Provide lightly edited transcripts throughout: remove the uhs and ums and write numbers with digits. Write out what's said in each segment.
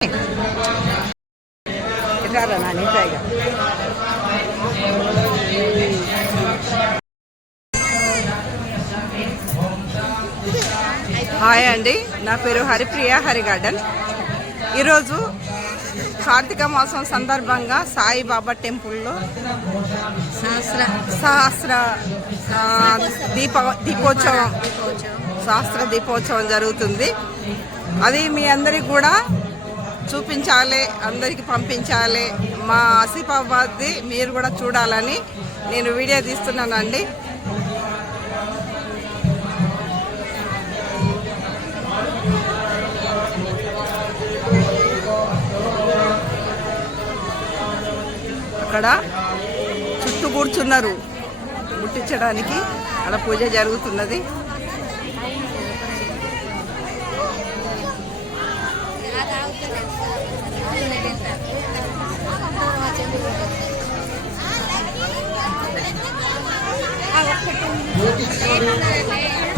Hi అండి, నా పేరు హరిప్రియ హరి గార్డెన్. ఈరోజు కార్తీక మాసం సందర్భంగా సాయిబాబా టెంపుల్లో సహస్ర దీపోత్సవం జరుగుతుంది. అది మీ అందరికి కూడా చూపించాలి, అందరికి పంపించాలి. మా ఆసిఫాబాద్ది మీరు కూడా చూడాలని నేను వీడియో తీస్తున్నానండి. అక్కడ చుట్టూ కూర్చున్నారు ముట్టించడానికి. అక్కడ పూజ జరుగుతున్నది.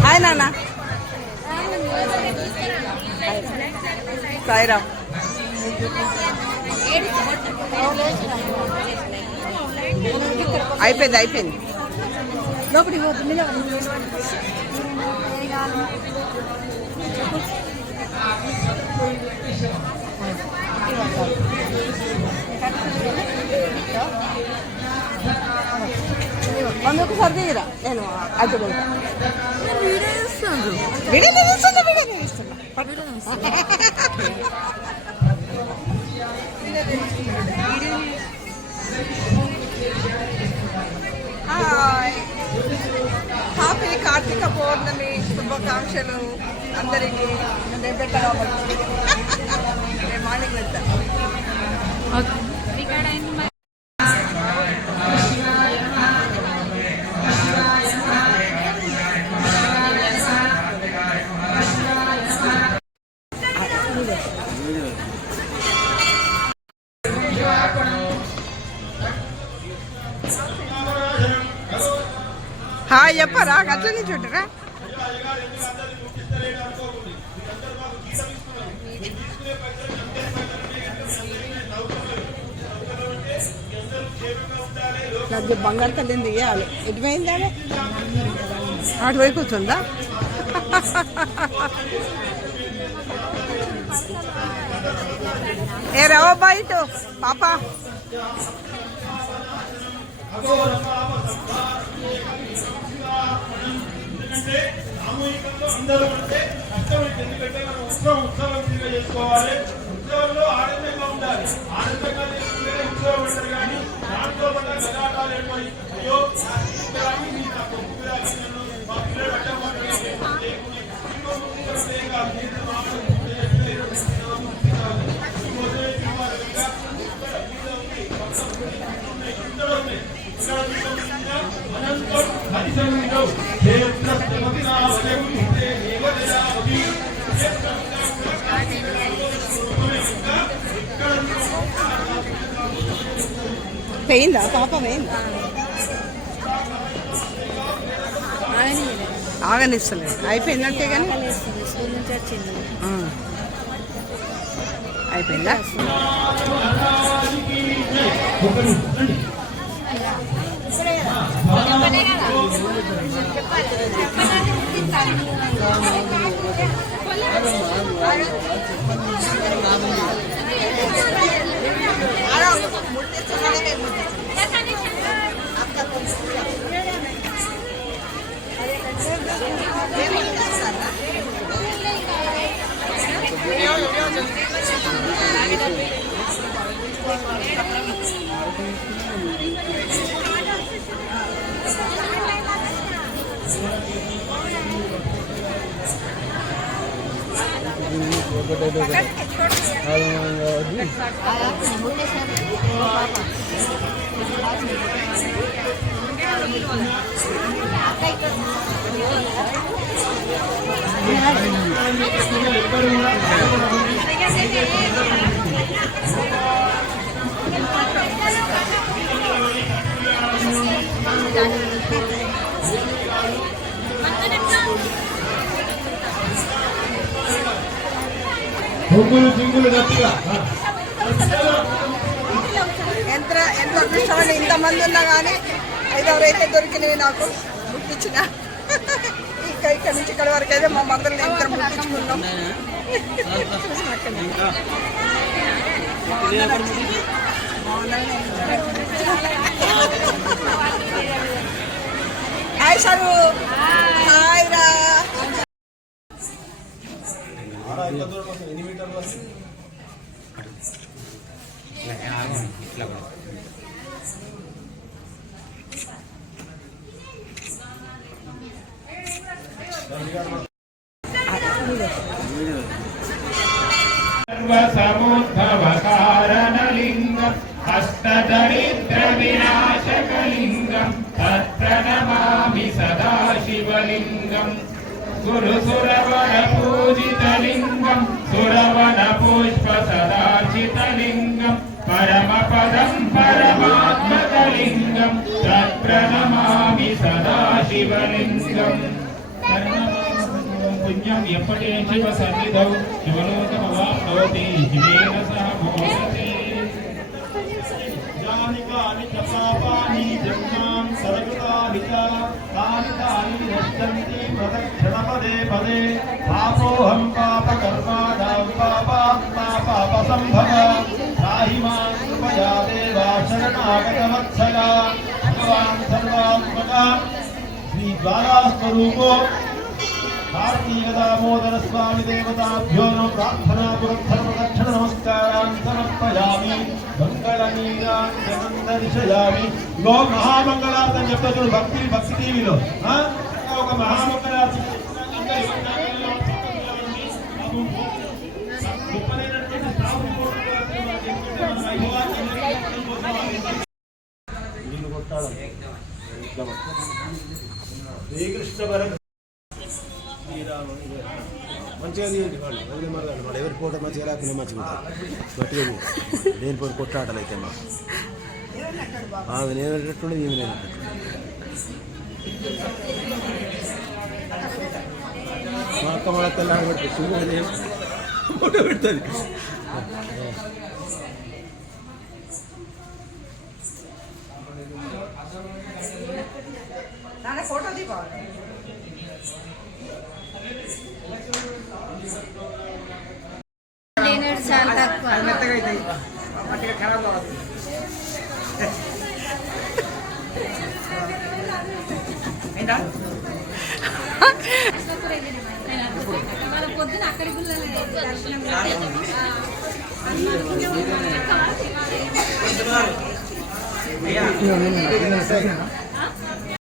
హాయ్ నాన్న, సాయిరామ్. అయిపోయింది లోపలికి పోతుంది. అందుకు సర్దిరా, నేను అది వీడియో హ్యాపీ కార్తీక పౌర్ణమి శుభాకాంక్షలు అందరికీ. నేను పెట్టాను మార్నింగ్ వెళ్తాను. హాయ్ చెప్పరా, అట్లనే చూడరా. నాకు బంగారు తల్లిని తీయాలి. ఎటుపోయిందా? అటువైపు కూర్చుందా? ఏ రావో బయట పాప. సామూహికంగా అందరూ అంటే కష్టం. ఎందుకంటే మనం ఉత్సవం చేసుకోవాలి. ఉత్సవంలో ఆనందంగా ఉండాలి. ఆనందంగా చేసుకుంటే ఉత్సవం అంటారు. కానీ దాంట్లో మన గదాటాలు ఏమై అయ్యో మా పిల్లలు పోయిందా పాప? పోయిందా? ఆగనిస్తలేదు. అయిపోయిందంటే కానీ అయిపోయిందా? చింగులు చింగులు గట్టిగా ఎంత అదృష్టం ఇంతమంది ఉన్నా కానీ ఎవరైతే దొరికినాయి నాకు ముట్టించిన ఇక్కడ నుంచి ఇక్కడ వరకు అయితే మా మదర్ని ఇద్దరు ముట్టించుకున్నాం. హాయ్ సారు, హాయ్ రా. ఎన్ని మీటర్లు సముద్భవకారణలింగం హస్తదరిద్రవినాశకలింగం తత్ప్రణమామి సదాశివలింగం గురుసురవర పూజితలింగం సురవన పుష్ప సదార్చితలింగం పరమపదం పరమాత్మకలింగం తత్ప్రణమామి సదాశివలింగం పుణ్యం ఎప్పటి శివ సన్నిధౌ శివలోకమవాప్నోతి శివేన సహ మోదతే జానికాని చ పాపాని జన్మాం సరకృతాని చ తాని తాని రక్షంతి ప్రదక్షిణపదే పదే పాపోహం పాపకర్మాణాం పాపాత్మా పాపసంభవ త్రాహి మాం కృపయా దేవా శరణాగతవత్సల భగవాన్ సర్వాత్మక శ్రీ ద్వారాస్వరూపో కార్తీక దామోదర స్వామి దేవతాభ్యో ప్రార్థనా పురక్షణ ప్రదక్షిణ నమస్కారాన్ సమర్పయామి మంగళనీరాంజనందర్శయామి. ఇగో మహామంగళార్థం చెప్తా చూడు భక్తి టీవీలో ఒక మహామంగళార్థం శ్రీకృష్ణ మంచిగా తీయండి వాళ్ళు వదిలే మరగాలి వాళ్ళు ఎవరి పూట మంచిగా లేకపోతే మంచిగా ఉంటారు గట్టిగా దేని పోటీ కొట్టాటలు అయితే మాకు ఆమె నేనేటట్టుండే ఈమె నేనేటట్టు మా అక్క మా అక్క లాగా పెట్టి సింగు పెడుతుంది ఫోటో దిగా చాలా తక్కువ మెత్తగా అవుతాయి మట్టిగా ఖరాబ్ కావాలి. ఏంటా పొద్దున అక్కడికి దర్శనం